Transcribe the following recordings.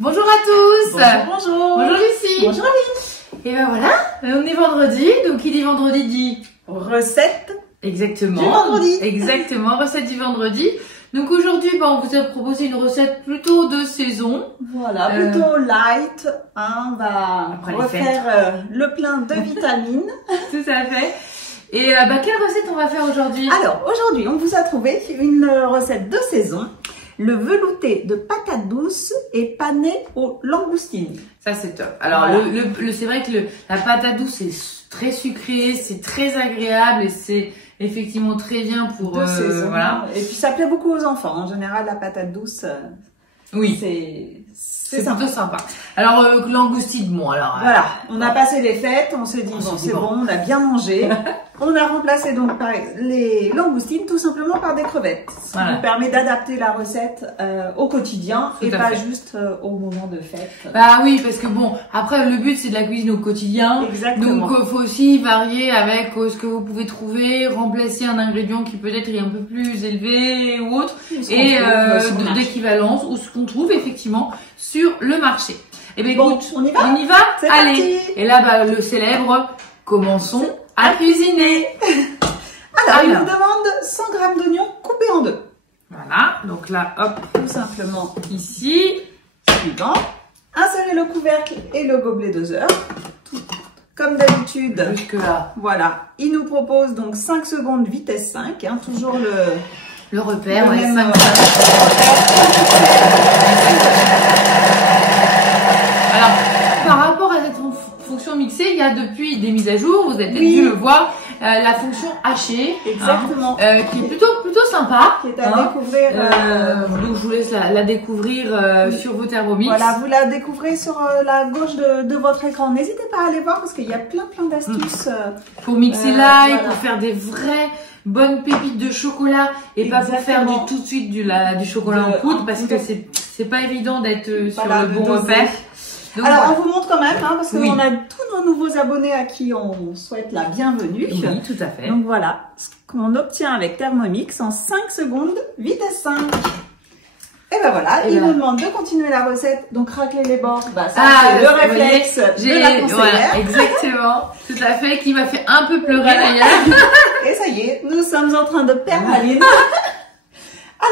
Bonjour à tous. Bonjour, bonjour. Bonjour Lucie. Bonjour Aline. Et ben voilà, on est vendredi, donc qui dit vendredi dit recette exactement du vendredi. Exactement, recette du vendredi. Donc aujourd'hui, on vous a proposé une recette plutôt de saison. Voilà, plutôt light. Hein, on va Après refaire le plein de vitamines. Tout à fait. Et quelle recette on va faire aujourd'hui? Alors aujourd'hui, on vous a trouvé une recette de saison. Le velouté de patates douces et pané aux langoustines. Ça c'est top. Alors voilà. C'est vrai que la patate douce c'est très sucré, c'est très agréable et c'est effectivement très bien pour de saison. Voilà. Et puis ça plaît beaucoup aux enfants. En général, la patate douce, oui, c'est plutôt sympa. Alors langoustine, bon alors. Voilà, on a passé les fêtes, on s'est dit bon c'est bon, on a bien mangé. On a remplacé donc par les langoustines tout simplement par des crevettes. Ce qui nous permet d'adapter la recette au quotidien et pas juste au moment de fête. Bah oui, parce que bon, après le but c'est de la cuisine au quotidien. Exactement. Donc faut aussi varier avec ce que vous pouvez trouver, remplacer un ingrédient qui peut-être est un peu plus élevé ou autre, et d'équivalence ou ce qu'on trouve effectivement sur le marché. Et bien bon, écoute, on y va. Allez. Parti. Et là le célèbre, commençons à cuisiner. Alors, il nous demande 100 g d'oignons coupés en deux. Voilà, donc là, hop, tout simplement ici. Suivant, insérez le couvercle et le gobelet doseur. Comme d'habitude. Jusque là. Voilà, il nous propose donc 5 secondes vitesse 5, hein, toujours le repère, ouais, 5 Alors, par rapport à cette fonction mixée, il y a depuis des mises à jour, vous avez peut-être dû le voir, la fonction hachée. Exactement. Qui est plutôt sympa. Qui est à découvrir. Donc je vous laisse la découvrir sur vos Thermomix. Voilà, vous la découvrez sur la gauche de votre écran. N'hésitez pas à aller voir parce qu'il y a plein d'astuces. Pour mixer l'ail, pour faire des vraies bonnes pépites de chocolat et pas pour faire tout de suite du chocolat en poudre parce que c'est pas évident d'être sur le bon repère. Donc, alors, on vous montre quand même, hein, parce qu'on a tous nos nouveaux abonnés à qui on souhaite la bienvenue. Oui, tout à fait. Donc voilà, ce qu'on obtient avec Thermomix en 5 secondes, vitesse 5. Et ben voilà, il nous demande de continuer la recette. Donc racler les bords, ça c'est le réflexe de la conseillère. Voilà, exactement, tout à fait, qui m'a fait un peu pleurer d'ailleurs. Et ça y est, nous sommes en train de perdre Aline.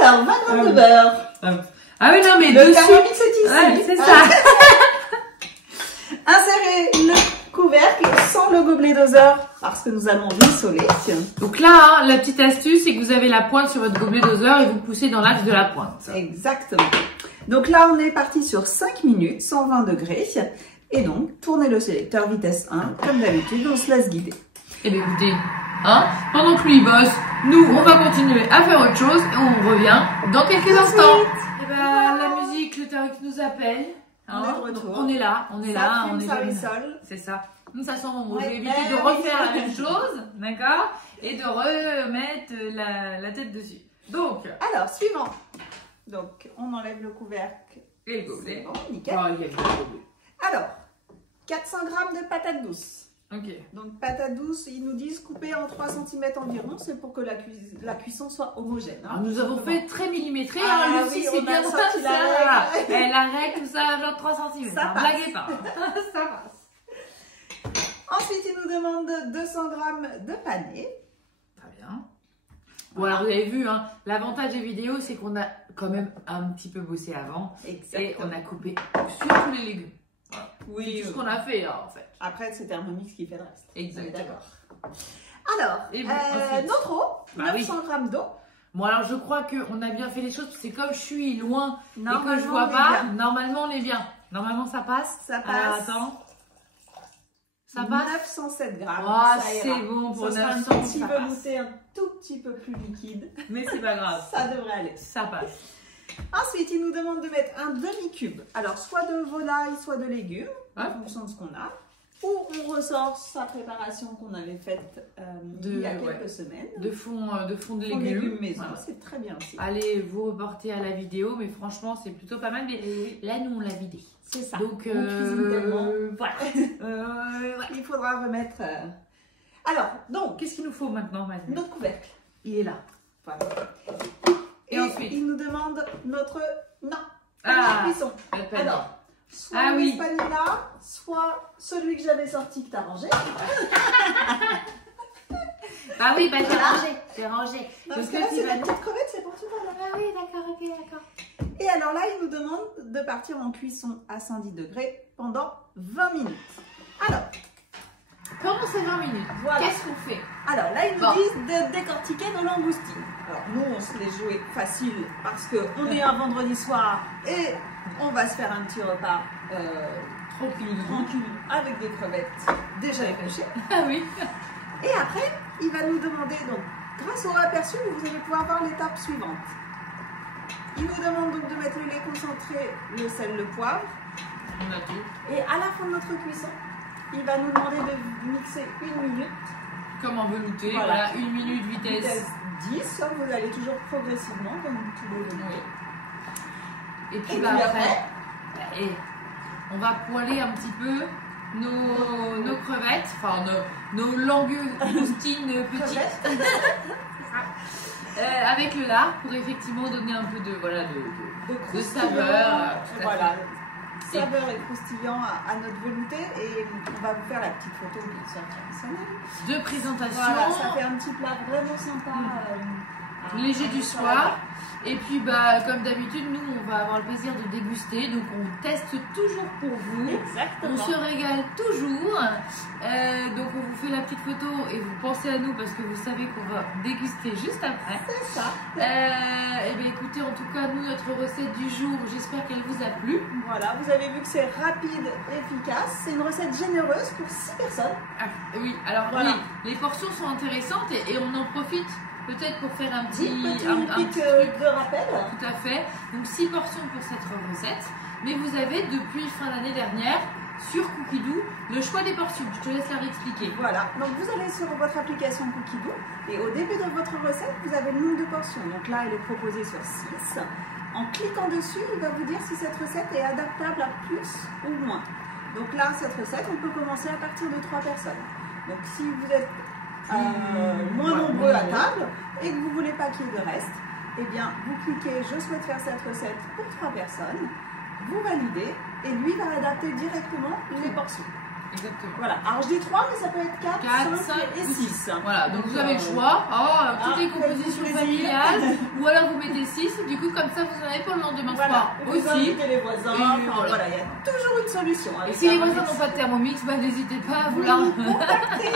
Alors, 20 g de beurre. Ah oui, non mais le Thermomix est ici. Ouais, c'est ça. Insérez le couvercle sans le gobelet doseur parce que nous allons rissoler. Donc là, la petite astuce, c'est que vous avez la pointe sur votre gobelet doseur et vous poussez dans l'axe de la pointe. Exactement. Donc là, on est parti sur 5 minutes, 120 degrés. Et donc, tournez le sélecteur vitesse 1. Comme d'habitude, on se laisse guider. Eh bien écoutez, pendant que lui il bosse, nous, on va continuer à faire autre chose et on revient dans quelques instants. Et la musique, le tarif nous appelle. On est là, on est là. C'est ça. Nous, ça sent bon. J'ai évité de refaire la même chose, d'accord, et de remettre la tête dessus. Donc, alors, suivant. Donc, on enlève le couvercle. Et le gobelet. Bon, nickel. Alors, 400 g de patates douces. Ok. Donc, patates douces, ils nous disent couper en 3 cm environ. C'est pour que la cuisson soit homogène. Hein, nous avons fait très millimétré. Lucie, c'est bien ça. La règle, tout ça, genre 3 cm. Ça passe. Blaguez pas. Ça passe. Ensuite, il nous demande 200 g de pané. Très bien. Bon, alors vous avez vu, l'avantage des vidéos, c'est qu'on a quand même un petit peu bossé avant. Exactement. Et on a coupé sur tous les légumes. Voilà. Oui. C'est tout ce qu'on a fait, en fait. Après, c'est Thermomix qui fait le reste. Exactement. D'accord. Alors, notre eau, 900 g d'eau. Bon, alors je crois qu'on a bien fait les choses, parce que comme je suis loin et que je on vois est pas, bien. normalement on est bien. Normalement ça passe. Ça passe. Alors, attends. Ça passe. 907 g. C'est bon pour 900. Un petit velouté un tout petit peu plus liquide. Mais c'est pas grave. Ça devrait aller. Ça passe. Ensuite, il nous demande de mettre un demi-cube. Alors, soit de volaille, soit de légumes, en fonction de ce qu'on a. Ou on ressort sa préparation qu'on avait faite il y a quelques semaines. De fond de légumes. Maison, c'est très bien aussi. Allez vous reporter à la vidéo, mais franchement, c'est plutôt pas mal. Mais là, nous, on l'a vidé. C'est ça. Donc, on cuisine tellement. Voilà. Il faudra remettre... Alors, donc... Qu'est-ce qu'il nous faut maintenant, Mathilde? Notre couvercle. Il est là. Voilà. Et ensuite il nous demande notre... Non. Ah, cuisson. Alors, soit le Hispaniola, soit celui que j'avais sorti que tu as rangé. Bah oui, bah j'ai rangé. Parce que là, c'est la petite crevette, c'est pour tout à l'heure. Ah oui, d'accord, ok, d'accord. Et alors là, il nous demande de partir en cuisson à 110 degrés pendant 20 minutes. Alors, pendant ces 20 minutes, voilà. Qu'est-ce qu'on fait? Alors là, ils nous disent de décortiquer nos langoustines. Alors nous, on se les jouait facile parce qu'on est un vendredi soir et on va se faire un petit repas tranquille avec des crevettes déjà épluchées. Ah oui. Et après, il va nous demander, donc, grâce au aperçu, vous allez pouvoir voir l'étape suivante. Il nous demande donc de mettre le lait concentré, le sel, le poivre. On a tout. Et à la fin de notre cuisson, il va nous demander de mixer 1 minute. Comme en velouté, voilà, 1 minute, vitesse 10, vous allez toujours progressivement, comme tous les veloutés. Et puis après, on va poêler un petit peu nos crevettes, enfin nos langoustines petites, avec le lard pour effectivement donner un peu de saveur. Voilà, saveur et croustillant à notre velouté, et on va vous faire la petite photo bien sûr traditionnelle de présentation. Voilà, ça fait un petit plat vraiment sympa, léger du soir. Et puis comme d'habitude, nous on va avoir le plaisir de déguster, donc on teste toujours pour vous. Exactement. On se régale toujours. Donc on vous fait la petite photo et vous pensez à nous parce que vous savez qu'on va déguster juste après. C'est ça. Et bien écoutez, en tout cas nous, notre recette du jour, j'espère qu'elle vous a plu. Voilà, vous avez vu que c'est rapide, efficace. C'est une recette généreuse pour 6 personnes. Ah, oui, alors voilà. Oui, les portions sont intéressantes et on en profite. Peut-être pour faire un petit pic de rappel. Tout à fait. Donc 6 portions pour cette recette. Mais vous avez depuis fin d'année dernière sur Cookidoo le choix des portions. Je te laisse la réexpliquer. Voilà. Donc vous allez sur votre application Cookidoo et au début de votre recette, vous avez le nombre de portions. Donc là, elle est proposée sur 6. En cliquant dessus, il va vous dire si cette recette est adaptable à plus ou moins. Donc là, cette recette, on peut commencer à partir de 3 personnes. Donc si vous êtes moins nombreux à table et que vous ne voulez pas qu'il y ait de reste, eh bien vous cliquez je souhaite faire cette recette pour 3 personnes, vous validez et lui va adapter directement les portions. Exactement. Voilà, alors je dis 3 mais ça peut être 4, 5 et 6. Voilà, donc vous avez le choix. Toutes les compositions familiales, ou alors vous mettez 6 et du coup comme ça vous en avez pour le lendemain soir vous aussi. Invitez les voisins, voilà, il y a toujours une solution. Et si les voisins n'ont pas de Thermomix, n'hésitez pas à vous la contacter.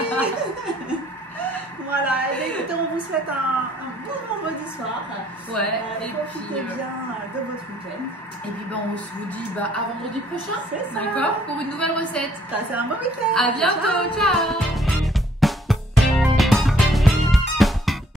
Voilà, et écoutez, on vous souhaite un bon vendredi soir. Ouais, et profitez bien de votre week-end. Et puis on se vous dit à vendredi prochain. C'est ça. D'accord, pour une nouvelle recette. Passez un bon week-end. À bientôt, ciao.